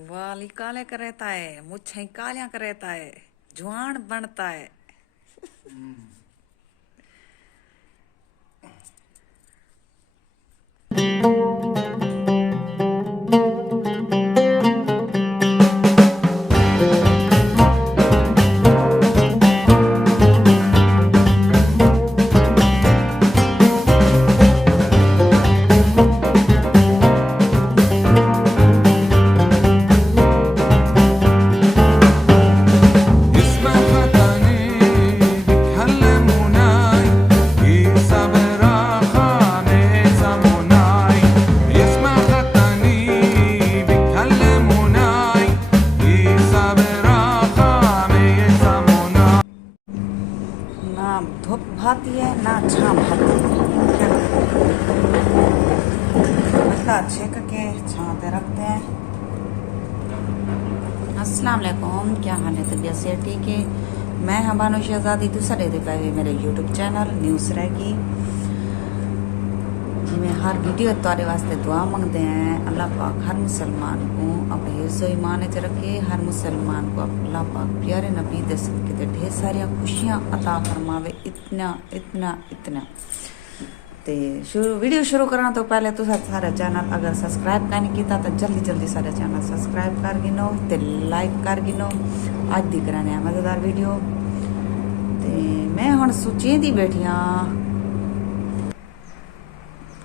वाली काले करता है, मुच्छें कालियां करता है, जवान बनता है। ना धूप भाती है ना छां भाती है। बता छेक के छां पे रखते हैं। अस्सलाम वालेकुम, क्या हाल है? तबीयत से ठीक है? मैं हबानो शहजादी दूसरे दे पे मेरे यूट्यूब चैनल न्यूज़ रहेगी जिमें हर वीडियो तारे वास्ते दुआ मंगते हैं। अल्लाह पाक हर मुसलमान को अपने हिस्सो ईमान च रखे, हर मुसलमान को अल्लाह पाक प्यारे नबी दे सदके ढेर सारिया खुशियां अता फरमावे। इतना इतना इतना ते वीडियो शुरू करना तो पहले तो सारा चैनल अगर सब्सक्राइब नहीं किया तो जल्दी जल्दी सारा चैनल सब्सक्राइब कर गिनो ते लाइक कर गिनो। अज दी कराने मज़ेदार वीडियो ते मैं हुण सोची दी बैठी हाँ।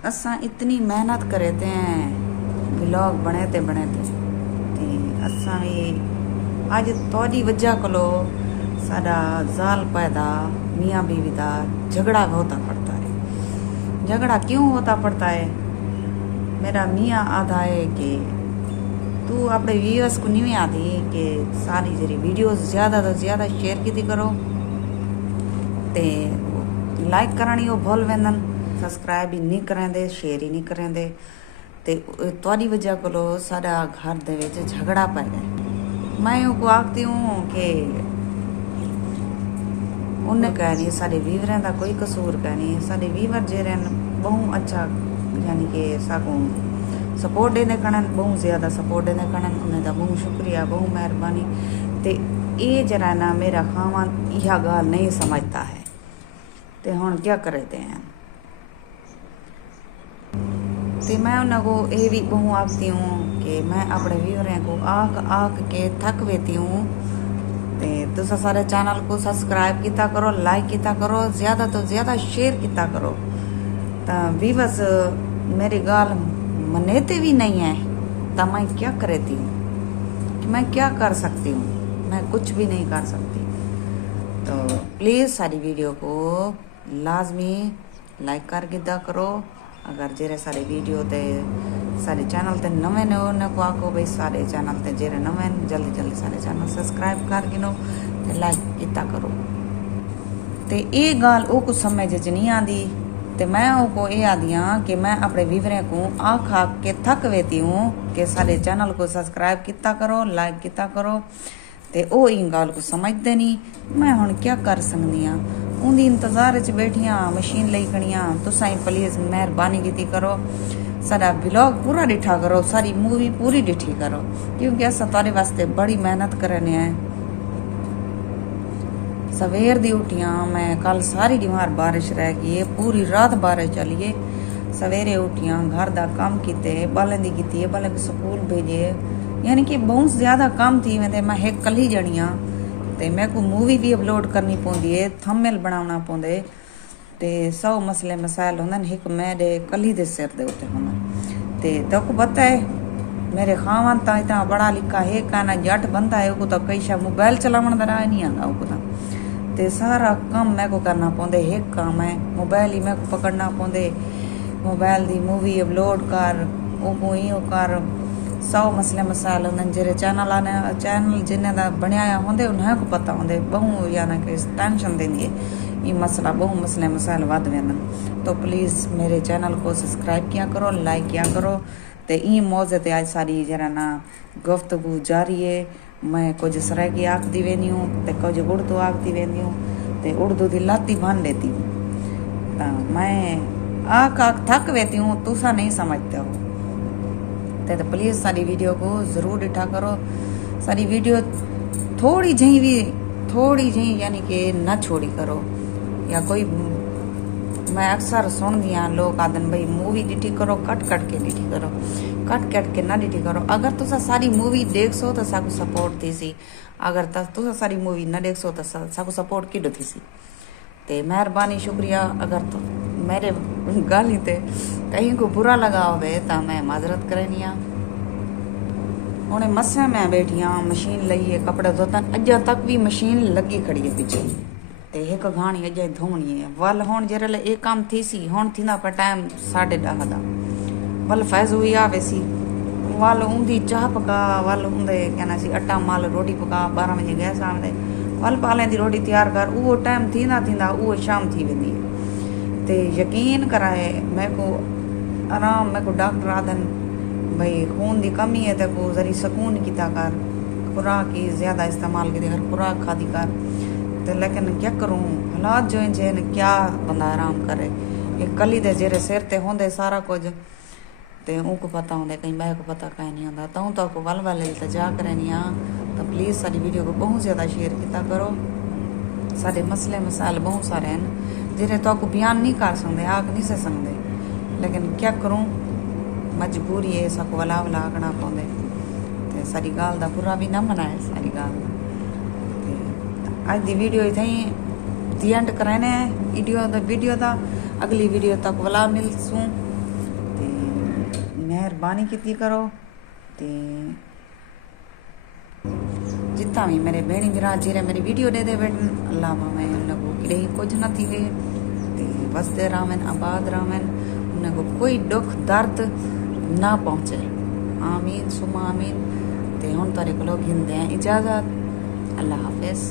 असा इतनी मेहनत करे थे व्लॉग बने ते असा अज थोड़ी वजह को साडा जाल पैदा मियाँ बीवी का झगड़ा होता पड़ता है। झगड़ा क्यों होता पड़ता है? मेरा मियाँ आधा है कि तू अपने व्यूअर्स को नहीं आती कि सारी जरी वीडियोस ज़्यादा तो ज़्यादा शेयर की करो ते लाइक करानी वो भूल वेंदन, सब्सक्राइब ही नहीं करेंदे, शेयर ही नहीं करेंदे ते तोड़ी वजह को साडा घर दे विच झगड़ा पै गया। मैं उनको आखती हूँ कि उन्हें कह नहीं साडे वीवरें का कोई कसूर कह नहीं। साडे वीवर जेरे बहुत अच्छा यानी कि साकू सपोर्ट देने कणन, बहुत ज़्यादा सपोर्ट देने कणन, उन्हें दा बहुत शुक्रिया, बहुत मेहरबानी। ते ये जरा ना मेरा खावन यह गाल नहीं समझता है ते हुण क्या करते हैं। तो मैं उनको ये भी बहु आखती हूँ कि मैं अपने व्यूअरों को आख आख के थक वेती हूँ। तो तुसा सारे चैनल को सब्सक्राइब किया करो, लाइक किया करो, ज़्यादा तो ज़्यादा शेयर किया करो। तो व्यूअर्स मेरी गाल मनेते भी नहीं है तो मैं क्या करती हूँ कि मैं क्या कर सकती हूँ? मैं कुछ भी नहीं कर सकती। तो प्लीज़ सारी वीडियो को लाजमी लाइक कर दिया करो। अगर जेरे सारे वीडियो ते सारे चैनल ते नवे ने को आखो भाई सारे चैनल ते जेरे नवे जल्दी जल्दी सारे चैनल सब्सक्राइब कर गिनो ते लाइक किया करो। ते ये गाल वो कुछ समझ च नहीं आती ते मैं वो ये आदि हाँ कि मैं अपने व्यूअरों को आख आख के थक वेती हूँ कि सारे चैनल को सब्सक्राइब किया करो, लाइक किया करो ते वो इन गाल को समझते नहीं। मैं हुण क्या कर सकती हाँ? उनकी इंतजार च बैठिया मशीन ली खड़िया। तुसा ही प्लीज़ मेहरबानी की करो, सारा व्लॉग पूरा डिठा करो, सारी मूवी पूरी डिठी करो क्योंकि असा तारे वास्ते बड़ी मेहनत करने हैं। सवेर दी उठिया मैं कल सारी डिमार बारिश रह गई है, पूरी रात बारिश चली है। सवेरे उठिया घर का काम किए, बालें दी की बालें को स्कूल भेजे, यानी कि बहुत ज़्यादा काम थी। मैं एक कल ही जनी हाँ ते मैं को मूवी भी अपलोड करनी पौंदी है, थंबनेल बनाना पौंदे ते 100 मसले मसाइल होंदन एक मेरे कली दे सिर दे उत्ते होंदन। ते तको पता है मेरे खावन ता इतना बड़ा लिखा है काना जट बंदा है को तो कई शा मोबाइल चलावन दा राह नहीं आंदा को ते सारा काम मैं को करना पौंदे। एक काम है मोबाइल ही मैं को पकड़ना पौंदे, मोबाइल दी मूवी अपलोड कर ओ ही कर 100 मसले मसाइल होंदे जेरे चैनल जिन्हें दा बनया होंदे उन्हें को पता होंदे। बहु यानी कि टेंशन देंदी है ये मसला, बहु मसले मसाइल वध वेंदन। तो प्लीज़ मेरे चैनल को सब्सक्राइब किया करो, लाइक किया करो। तो ई मौजे ते आज सारी जरा ना गुफ्तगू जारी है। मैं कुछ सराकी आखती वेंदी हूँ तो कुछ उर्दू आखती वेंदी हूँ तो उर्दू की लाती बन लेती हूँ। तो मैं आख आख थक वेती हूँ, तुसा नहीं समझते हो। तो प्लीज़ सारी वीडियो को ज़रूर डिठा करो। सारी वीडियो थोड़ी जी यानी कि न छोड़ी करो। या कोई मैं अक्सर सुनदी हाँ लोग आदन भाई मूवी डिठी करो कट के डिठी करो, कट के ना डिठी करो। अगर तुसा सारी मूवी देख सो तो साकू सपोर्ट थी सी, अगर तुसा सारी मूवी न देख सो तो साकू सपोर्ट किडो थी सी। ते मेहरबानी शुक्रिया। अगर तो मेरे गाली ते कहीं को बुरा लगा होवे तो मैं माजरत करनी आ। उन्हें मस्से में बैठी हाँ, मशीन लईए कपड़े धोतन, अजा तक भी मशीन लगी खड़ी है पीछे। ते एक घाणी अजा धोनी है वल हुण जरल एक काम थी सी हुण थींदा पे टाइम 10:30 दा। वल फैज हुई आवे सी वल ऊंधी चाह पका, वल ऊंदे कहना सी अट्टा माल रोटी पका, 12 बजे गैस आंदे वल पालें दी रोटी तैयार कर। वो टाइम थींदा वो शाम थी वेंदी है। ते यकीन कराए मैं को आराम मैं को डॉक्टर आदन भाई खून की कमी है तो को जरी सकून किता कर, खुराक की ज़्यादा इस्तेमाल की कर, खुराक खादी कर। तो लेकिन क्या करूँ हालात जो इंजे क्या बंदा आराम करे। एक कली दे जेरे सिर ते होंदे सारा कुछ ते उनको पता होंदे कहीं मैं को पता कहीं नहीं होंदा। तो को वल तो जा करनी हाँ। तो प्लीज़ सारी वीडियो को बहुत ज़्यादा शेयर किया करो। सारे मसले मसाइल बहुत सारे हैं जिन्हें तो आपको बयान नहीं कर सकते, आग नहीं से सकते, लेकिन क्या करूँ मजबूरी है, सबको वला आखना पौंदे। ते सारी गाल दा बुरा भी ना मनाए सारी गाल दा। अज दी वीडियो इत्थें दी एंड कराने वीडियो दा अगली वीडियो तक वला मिलसूँ। ते मेहरबानी की करो। ते जितना भी मेरे भेणी भरा जीरे मेरी वीडियो दे बैठन अल्लाह मैं उनको किड़े कुछ न थी वे ते बसते रावन आबाद रावन, उनको कोई दुख दर्द ना पहुँचे। आमीन सुमा आमीन। ते हुण तारे को लोग हिंदे हैं इजाज़त। अल्लाह हाफिज़।